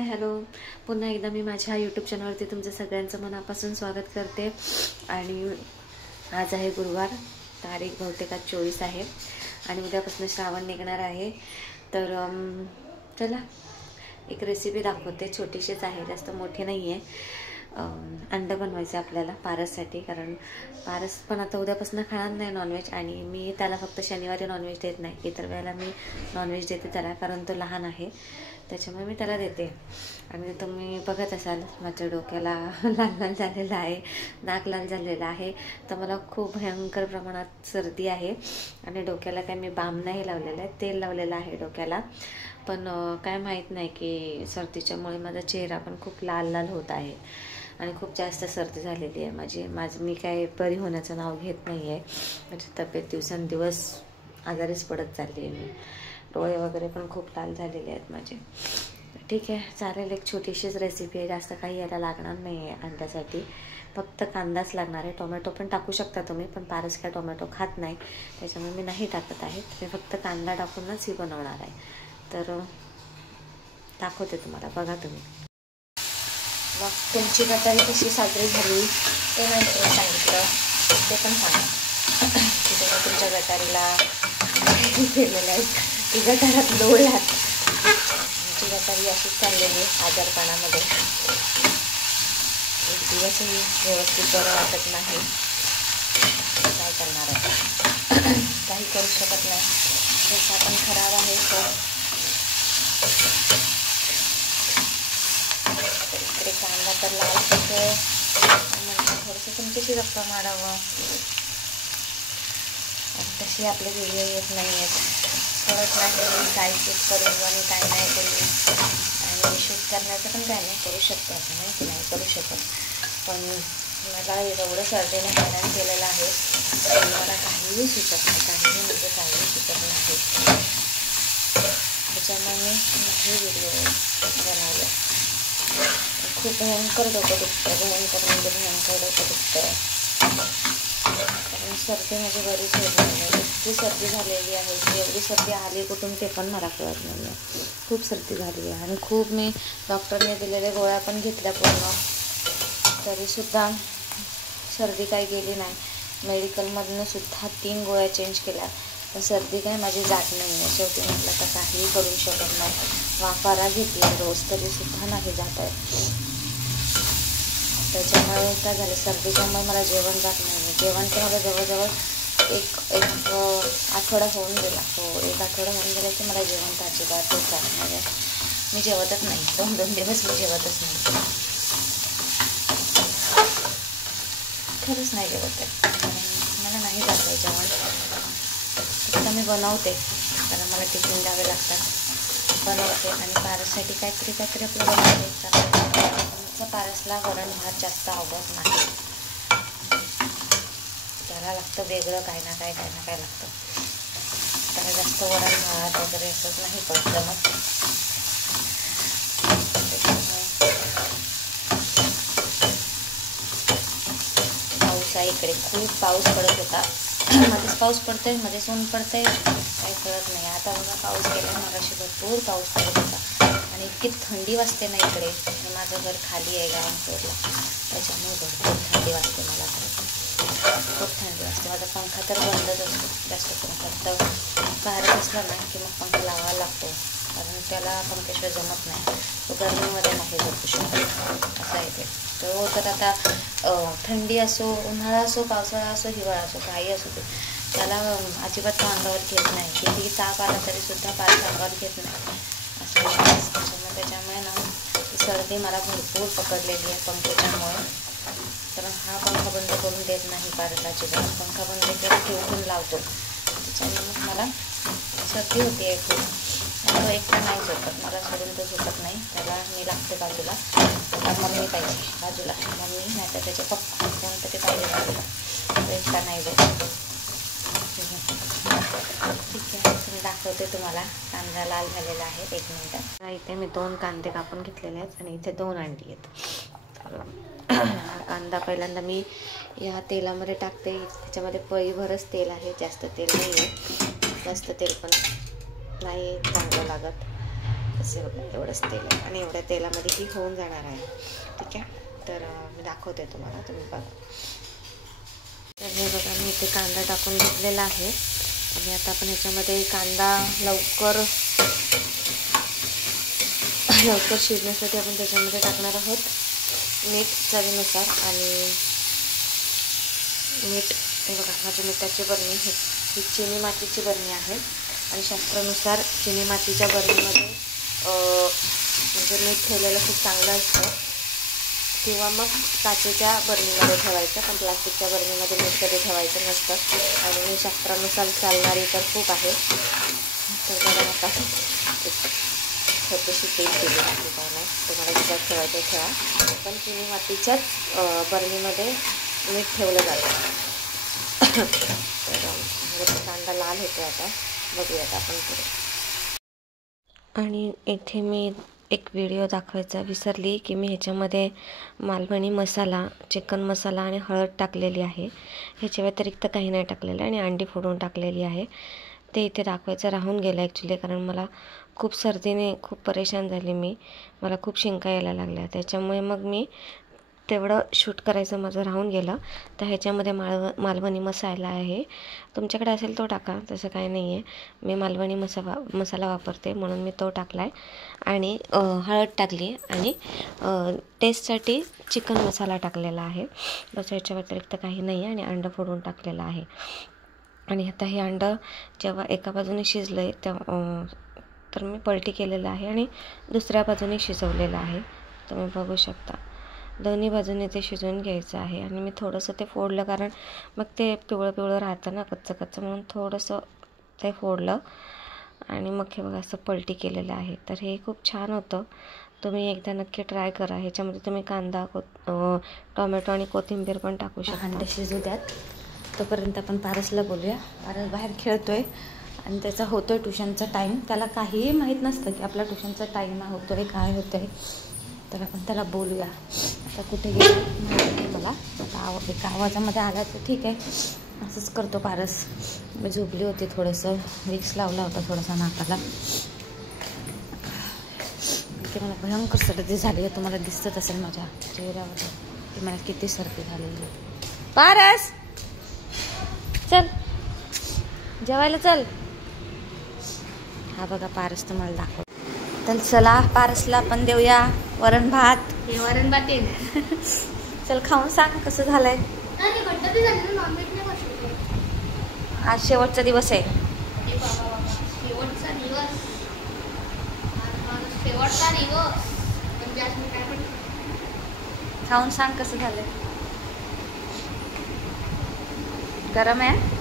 Hi hello, पुन्हा एकदा मी माझ्या यूट्यूब चॅनलवरती तुमचं सगळ्यांचं मनापासून स्वागत करते. आणि आज आहे गुरुवार, तारीख बहुतेक 24 आहे आणि उद्यापासून श्रावण निघणार आहे. तर चला एक रेसिपी दाखवते. छोटीशीच आहे, जास्त मोठी नाही आहे. अंडं बनवायचं आपल्याला पारससाठी, कारण पारस पण आता उद्यापासून खाणार नाही नॉनव्हेज. आणि मी त्याला फक्त शनिवारी नॉनव्हेज देत नाही, इतर वेळेला मी नॉनव्हेज देते त्याला, कारण तो लहान आहे त्याच्यामुळे मी त्याला देते. आणि तुम्ही बघत असाल माझ्या डोक्याला लाल लाल झालेलं आहे, नाक लाल झालेलं आहे. तर मला खूप भयंकर प्रमाणात सर्दी आहे आणि डोक्याला काय मी बाम नाही लावलेलं आहे, तेल लावलेलं आहे डोक्याला. पण काय माहीत नाही की सर्दीच्यामुळे माझा चेहरा पण खूप लाल लाल होत आहे आणि खूप जास्त सर्दी झालेली आहे मी काय बरी होण्याचं नाव घेत नाही आहे. माझी तब्येत दिवसेंदिवस आजारीच पडत चालली आहे. मी डोळे वगैरे पण खूप लाल झालेले आहेत माझे. ठीक आहे, चालेल. एक छोटीशीच रेसिपी आहे, जास्त काही याला लागणार नाही आहे अंड्यासाठी. फक्त कांदाच लागणार आहे. टोमॅटो पण टाकू शकता तुम्ही, पण पारस काय टोमॅटो खात नाही त्याच्यामुळे मी नाही टाकत आहे. मी फक्त कांदा टाकूनच ही बनवणार आहे. तर दाखवते तुम्हाला, बघा तुम्ही. मग तुमची गटारी कशी साजरी झाली ते नाही सांगितलं, ते पण सांगा की तुम्ही तुमच्या गटारीला केलेलं आहे की गटारात लोळ्यात. आमची गटारी अशीच चाललेली आजारपणामध्ये. एक दिवसही व्यवस्थित बरं वाटत नाही. काय करणार आहे, काही करू शकत नाही. जसा पण खराब आहे तो. इकडे कांदा तर लाल होतोय, नंतर थोडंसं तुमच्याशी गप्पा मारावं. आणि तशी आपले व्हिडिओ येत नाही आहेत, कळत नाही काय शूट करू आणि काय नाही करू. आणि शूट करण्याचं पण काय नाही करू शकते, असं नाही की नाही करू शकत. पण मला एवढं सर्दीने हैराण केलेलं आहे, मला काहीही सुचत नाही, काहीही म्हणजे काहीही सुचत नाही. त्याच्यामुळे मी माझे व्हिडिओ बनवले. खूप भयंकर डोकं दुखतं, भयंकर डोकं दुखतं. कारण सर्दी माझी बरीच होत नाही. इतकी सर्दी झालेली आहे की एवढी सर्दी आली कुठून ते पण मला कळत नाही आहे. खूप सर्दी झाली आहे आणि खूप मी डॉक्टरने दिलेल्या गोळ्या पण घेतल्या पूर्ण, तरीसुद्धा सर्दी काही गेली नाही. मेडिकलमधून सुद्धा 3 गोळ्या चेंज केल्या, पण सर्दी काय माझी जात नाही आहे. शेवटी म्हटलं तर काही करू शकत नाही. वाफारा घेतला रोज तरीसुद्धा नाही जात आहे. त्याच्यामुळे काय झालं, सर्दीच्यामुळे मला जेवण जात नाही. जेवण तर मला जवळजवळ एक आठवडा होऊन गेला. एक आठवडा होऊन गेला की मला जेवण तर अजिबातच जात नाही. मी जेवतच नाही, 2 दिवस मी जेवतच नाही, खरंच नाही जेवत आहे. मला नाही जात आहे जेवण. फक्त मी बनवते, कारण मला टिफिन द्यावे लागतात, बनवते. आणि पारससाठी काहीतरी आपलं बनवते. पारसला वरण भात जास्त आवडत नाही, त्याला लागतं वेगळं काय ना काय लागतं. त्याला जास्त वरण भात वगैरे असंच नाही पडत मग. पाऊस आहे इकडे, खूप पाऊस पडत होता. मध्येच पाऊस पडतोय, मध्येच ऊन पडतंय, काही कळत नाही. आता बघा पाऊस गेला, मगाशी भरपूर पाऊस पडत होता आणि इतकी थंडी वाजते ना इकडे. आणि माझं घर खाली आहे ग्राउंड फ्लोअरला, त्याच्यामुळे भरपूर थंडी वाजते मला. खूप थंडी वाजते. माझा पंखा तर बंदच असतो जास्त करून. फक्त बाहेर बसला ना की मग पंखा लावायला लागतो, कारण त्याला पंख्याशिवाय जमत नाही. तो गरमीमध्ये नाही झोपू शकत, असं आहे ते. तो तर आता थंडी असो, उन्हाळा असो, पावसाळा असो, हिवाळा असो, काही असो ते, त्याला अजिबात तो अंगावर घेत नाही. किती ताप आला तरीसुद्धा पारस अंगावर घेत नाही, असं. त्याच्यामुळे ना सर्दी मला भरपूर पकडलेली आहे पंख्याच्यामुळे. कारण हा पंखा बंद करून देत नाही पारस अजिबात. पंखा बंद केला की उठून लावतो, त्याच्यामुळे मला सर्दी होती आहे खूप. तो एकटा नाही झोपत, मला सोडून तो झोपत नाही. त्याला मी लागते बाजूला, मम्मी पाहिजे बाजूला, मम्मी नाही तर त्याचे पप्पा, कोणतरी पाहिजे बाजूला. तो एकटा नाही झोपत. ठीक आहे, तुम्ही दाखवते तुम्हाला. कांदा लाल झालेला आहे, 1 मिनिट. इथे मी 2 कांदे कापून घेतलेले आहेत आणि इथे 2 अंडी आहेत. तर कांदा पहिल्यांदा मी या तेलामध्ये टाकते. त्याच्यामध्ये पळीभरच तेल आहे, जास्त तेल नाही आहे. जास्त तेल पण नाही चांगलं लागत. बस एवढंच तेल आहे आणि एवढ्या तेलामध्ये ही होऊन जाणार आहे. ठीक आहे, तर मी दाखवते तुम्हाला, तुम्ही बघा. तर हे बघा, मी इथे कांदा टाकून घेतलेला आहे आणि आता आपण ह्याच्यामध्ये कांदा लवकर शिजण्यासाठी आपण त्याच्यामध्ये टाकणार आहोत मीठ चवीनुसार. आणि मीठ, हे बघा माझी मिठाची बरणी, ही चिनी मातीची बरणी आहे आणि शास्त्रानुसार चिनी मातीच्या बरणीमध्ये म्हणजे मीठ ठेवलेलं खूप चांगलं असतं, किंवा मग काचेच्या बरणीमध्ये ठेवायचं, पण प्लास्टिकच्या बरणीमध्ये मीठ कधी ठेवायचं नसतं. आणि मी शास्त्रानुसार चालणारी तर खूप आहे. तर बघा, आता छोटीशी तेल केली आहे, काय नाही, तुम्हाला जिच्यात ठेवायचं ठेवा, पण चिनी मातीच्याच बरणीमध्ये मीठ ठेवलं जातं. तर कांदा लाल होतो, आता बघूयात आपण पुढे. आणि इथे मी एक व्हिडिओ दाखवायचा विसरली की मी ह्याच्यामध्ये मालवणी मसाला, चिकन मसाला आणि हळद टाकलेली आहे. ह्याच्या व्यतिरिक्त काही नाही टाकलेलं आणि अंडी फोडून टाकलेली आहे. ते इथे दाखवायचं राहून गेलं ॲक्च्युली, कारण मला खूप सर्दीने खूप परेशान झाली मला खूप शिंका यायला लागल्या, त्याच्यामुळे मग मी तेवढं शूट करायचं माझं राहून गेलं. तर ह्याच्यामध्ये मालवणी मसाला आहे, तुमच्याकडे असेल तो टाका, तसं काही नाही आहे. मी मालवणी मसाला वापरते म्हणून मी तो टाकला आहे. आणि हळद टाकली आणि टेस्टसाठी चिकन मसाला टाकलेला आहे, बस. ह्याच्या व्यतिरिक्त काही नाही आहे. आणि अंडं फोडून टाकलेलं आहे. आणि आता हे अंडं जेव्हा एका बाजूने शिजलं आहे तर मी पलटी केलेलं आहे आणि दुसऱ्या बाजूने शिजवलेलं आहे, तुम्ही बघू शकता. दोन्ही बाजूने ते शिजवून घ्यायचं आहे. आणि मी थोडंसं ते फोडलं, कारण मग ते पिवळं राहतं ना, कच्चं, म्हणून थोडंसं ते फोडलं आणि मग हे बघा असं पलटी केलेलं आहे. तर हे खूप छान होतं, तुम्ही एकदा नक्की ट्राय करा. ह्याच्यामध्ये तुम्ही कांदा, टोमॅटो आणि कोथिंबीर पण टाकू शकता. अंडे शिजू द्यात, तोपर्यंत आपण पारसला बोलूया. पारस बाहेर खेळतोय आणि त्याचा होतोय ट्युशनचा टाईम. त्याला काहीही माहीत नसतं की आपला ट्युशनचा टाईम होतोय, काय होतंय. तर आपण त्याला बोलूया. आता कुठे गेलं माहिती नाही मला, आता एका आवाजामध्ये आला तर ठीक आहे. असंच करतो पारस. मी झोपली होती, थोडंसं विक्स लावला होता थोडासा नाकाला. ते मला भयंकर सर्दी झाली आहे, तुम्हाला दिसत असेल माझ्या चेहऱ्यावर की मला किती सर्दी झालेली आहे. पारस चल जेवायला चल. हा बघा पारस तुम्हाला दाखव. तर चला पारसला पण देऊया वरण भात. हे वरण भात आहे. चल खाऊन सांग कसं झालंय. आज शेवटचा दिवस आहे. खाऊन सांग कसं झालंय. गरम आहे.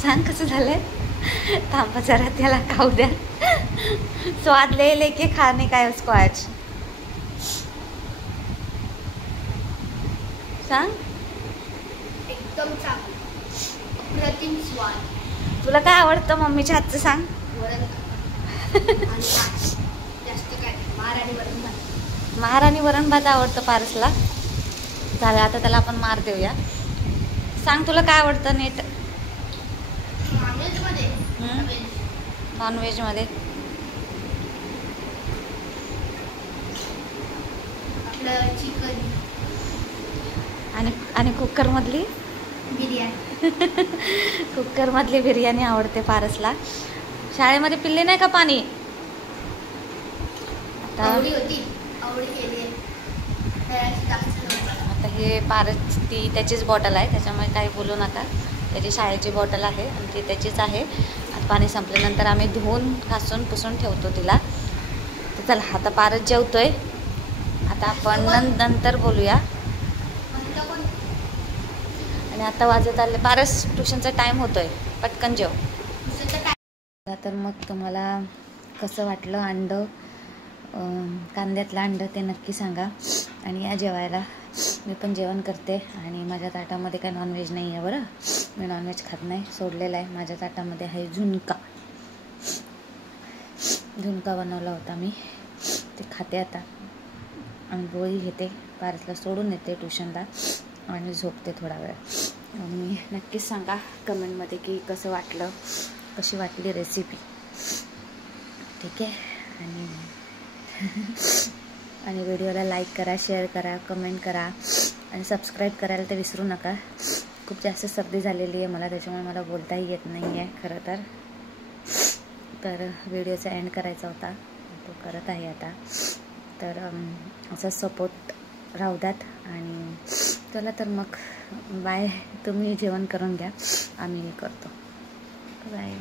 सांग कसं झालंय. थांबा जरा त्याला खाऊ द्या. स्वाद ले के खाने का है उसको आज. सांग. एकदम चांगलं, अप्रतिम स्वाद. तुला काय आवडतं मम्मीच्या हातचं सांग. वरण जास्त काय, महाराणी वरण भात. महाराणी वरण भात आवडतं पारसला. झालं, आता त्याला आपण मार देऊया. सांग तुला काय आवडतं नीट. नॉनव्हेज मध्ये आपलं चिकन आणि कुकर मधली बिर्याणी. कुकर मधली बिर्याणी आवडते पारसला. शाळेमध्ये पिल्ले नाही का पाणी. आवडी होती, आवडी केली. आता हे पारस ती त्याचीच बॉटल आहे, त्याच्यामुळे काही बोलू नका. त्याची शाळेची बॉटल आहे आणि ती त्याचीच आहे. आता पाणी संपल्यानंतर आम्ही धुवून घासून पुसून ठेवतो तिला. तर चला आता पारस जेवतोय. आता आपण नंतर बोलूया. आणि आता वाजत आले पारस ट्युशनचा टाईम होतोय, पटकन जेव. तर मग तुम्हाला कसं वाटलं अंडं, कांद्यातलं अंडं ते नक्की सांगा. आणि या जेवायला. मी पण जेवण करते आणि माझ्या ताटामध्ये काही नॉनव्हेज नाही आहे बरं. मी नॉनव्हेज खात नाही, सोडलेलं आहे. माझ्या ताटामध्ये आहे झुणका. झुणका बनवला होता मी, ते खाते आता आणि पोळी घेते, पारसला सोडून येते ट्युशनला आणि झोपते थोडा वेळ. आणि नक्कीच सांगा कमेंटमध्ये की कसं वाटलं, कशी वाटली रेसिपी. ठीक आहे. आणि व्हिडिओला लाईक करा, शेअर करा, कमेंट करा आणि सबस्क्राईब करायला तर विसरू नका. खूप जास्त सर्दी झालेली आहे मला, त्याच्यामुळे मला बोलताही येत नाही आहे खरं तर व्हिडिओचा एंड करायचा होता, तो करत आहे आता. तर असा सपोर्ट राहू द्यात. आणि चला तर मग बाय. तुम्ही जेवण करून घ्या, आम्ही करतो. बाय.